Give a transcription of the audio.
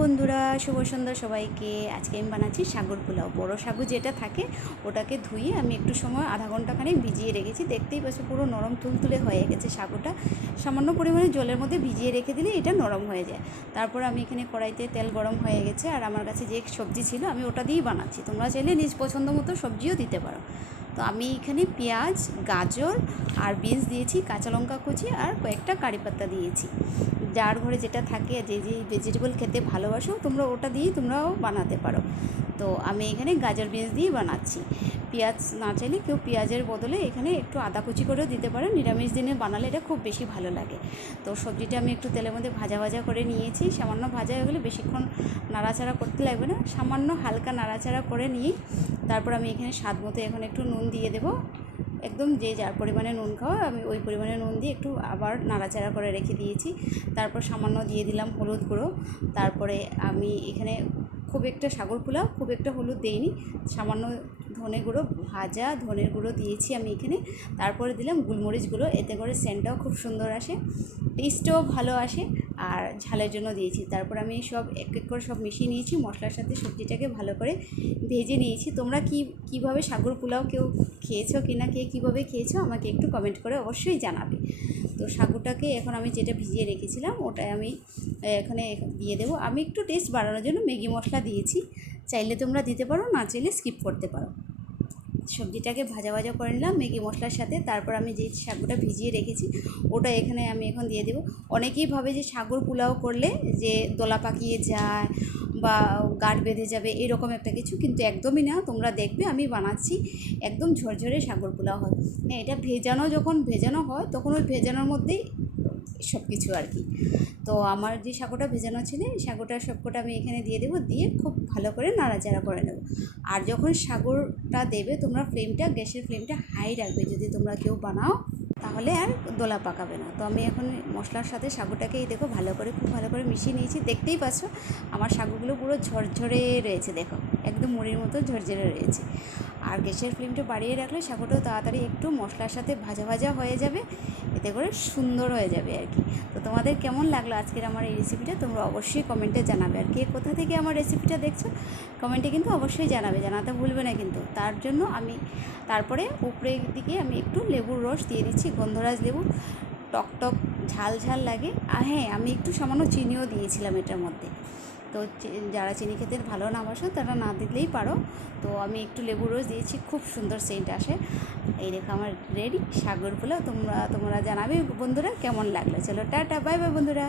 বন্ধুরা, শুভ সন্ধ্যা সবাইকে। আজকে আমি বানাচ্ছি সাগর পোলাও। বড় সাগু যেটা থাকে ওটাকে ধুয়ে আমি একটু সময় আধা ঘন্টাখানেক ভিজিয়ে রেখেছি। দেখতেই পাচ্ছ পুরো নরম তুলতুলে হয়ে গেছে সাগুটা। সামান্য পরিমাণে জলের মধ্যে ভিজিয়ে রেখে দিলে এটা নরম হয়ে যায়। তারপর আমি এখানে কড়াইতে তেল গরম হয়ে গেছে, আর আমার কাছে যে সবজি ছিল আমি ওটা দিয়েই বানাচ্ছি। তোমরা চাইলে নিজ পছন্দ মতো সবজিও দিতে পারো। তো আমি এখানে পেঁয়াজ, গাজর আর বিনস দিয়েছি, কাঁচা লঙ্কা কুচি আর কয়েকটা কারি পাতা দিয়েছি। যার ঘরে যেটা থাকে, যে ভেজিটেবল খেতে ভালোবাসো তোমরা ওটা দিয়েই তোমরাও বানাতে পারো। তো আমি এখানে গাজর বিনস দিয়ে বানাচ্ছি। পেঁয়াজ না চাইলে কেউ পেঁয়াজের বদলে এখানে একটু আদা কুচি করেও দিতে পারো। নিরামিষ দিনে বানালে এটা খুব বেশি ভালো লাগে। তো সবজিটা আমি একটু তেলের মধ্যে ভাজা ভাজা করে নিয়েছি। সামান্য ভাজা হয়ে গেলে বেশিক্ষণ নাড়াচাড়া করতে লাগবে না, সামান্য হালকা নাড়াচাড়া করে নিয়েই তারপর আমি এখানে স্বাদ মতো এখন একটু নুন দিয়ে দেবো। একদম যে যার পরিমাণে নুন খাওয়া আমি ওই পরিমাণে নুন দিয়ে একটু আবার নাড়াচাড়া করে রেখে দিয়েছি। তারপর সামান্য দিয়ে দিলাম হলুদ গুঁড়ো। তারপরে আমি এখানে খুব একটা সাগর পোলাও খুব একটা হলুদ দেইনি, সামান্য ধনে গুঁড়ো, ভাজা ধনের গুঁড়ো দিয়েছি আমি এখানে। তারপরে দিলাম গোলমরিচ গুঁড়ো, এতে করে সেন্টটাও খুব সুন্দর আসে, টেস্টও ভালো আসে, আর ঝালের জন্য দিয়েছি। তারপর আমি সব এক এক করে সব মিশিয়ে নিয়েছি, মশলার সাথে সবজিটাকে ভালো করে ভেজে নিয়েছি। তোমরা কীভাবে সাগর পোলাও কেউ খেয়েছো কি না, কে কীভাবে খেয়েছো আমাকে একটু কমেন্ট করে অবশ্যই জানাবে। তো সাগুটাকে এখন আমি যেটা ভিজিয়ে রেখেছিলাম ওটাই আমি এখানে দিয়ে দেবো। আমি একটু টেস্ট বাড়ানোর জন্য ম্যাগি মশলা দিয়েছি, চাইলে তোমরা দিতে পারো, না চাইলে স্কিপ করতে পারো। সবজিটাকে ভাজা ভাজা করে নিলাম ম্যাগি মশলার সাথে। তারপর আমি যে সাগুটা ভিজিয়ে রেখেছি ওটা এখানে আমি এখন দিয়ে দেবো। অনেকেই ভাবে যে সাগর পোলাও করলে যে দলা পাকিয়ে যায় বা গাঁট বেঁধে যাবে এরকম একটা কিছু, কিন্তু একদমই না। তোমরা দেখবে আমি বানাচ্ছি একদম ঝরঝরে সাগর পোলাও হয়। হ্যাঁ, এটা যখন ভেজানো হয় তখন ওই ভেজানোর মধ্যেই সব কিছু আর কি। তো আমার যে সাগুটা ভেজানো ছিল সাগুটা সবকটা আমি এখানে দিয়ে দেবো, দিয়ে খুব ভালো করে নাড়াচাড়া করে নেব। আর যখন সাগরটা দেবে তোমরা গ্যাসের ফ্লেমটা হাই রাখবে যদি তোমরা কেউ বানাও, তাহলে আর দোলা পাকাবে না। তো আমি এখন মশলার সাথে সাগুটাকেই দেখো খুব ভালো করে মিশিয়ে নিয়েছি। দেখতেই পাচ্ছ আমার সাগুগুলো পুরো ঝরঝরে রয়েছে, দেখো একদম মুড়ির মতো ঝরঝরে রয়েছে। আর গ্যাসের ফ্লেমটা বাড়িয়ে রাখলে সাগুটাও তাড়াতাড়ি একটু মশলার সাথে ভাজা ভাজা হয়ে যাবে, এতে করে সুন্দর হয়ে যাবে আর কি। তো তোমাদের কেমন লাগলো আজকের আমার এই রেসিপিটা তোমরা অবশ্যই কমেন্টে জানাবে। আর কে কোথা থেকে আমার রেসিপিটা দেখছো কমেন্টে কিন্তু অবশ্যই জানাতে ভুলবে না কিন্তু। তার জন্য আমি তারপরে উপরের দিকে আমি একটু লেবুর রস দিয়ে দিচ্ছি, গন্ধরাজ লেবু, টক ঝাল ঝাল লাগে। আর হ্যাঁ, আমি একটু সামান্য চিনিও দিয়েছিলাম এটার মধ্যে। তো যারা চিনি খেতে ভালো না বাসো তারা না দিলেই পারো। তো আমি একটু লেবুর রস দিয়েছি, খুব সুন্দর সেন্ট আসে। এই রেখা আমার রেডি সাগর পোলাও। তোমরা জানাবে বন্ধুরা কেমন লাগলো। চলো টাটা, বাই বাই বন্ধুরা।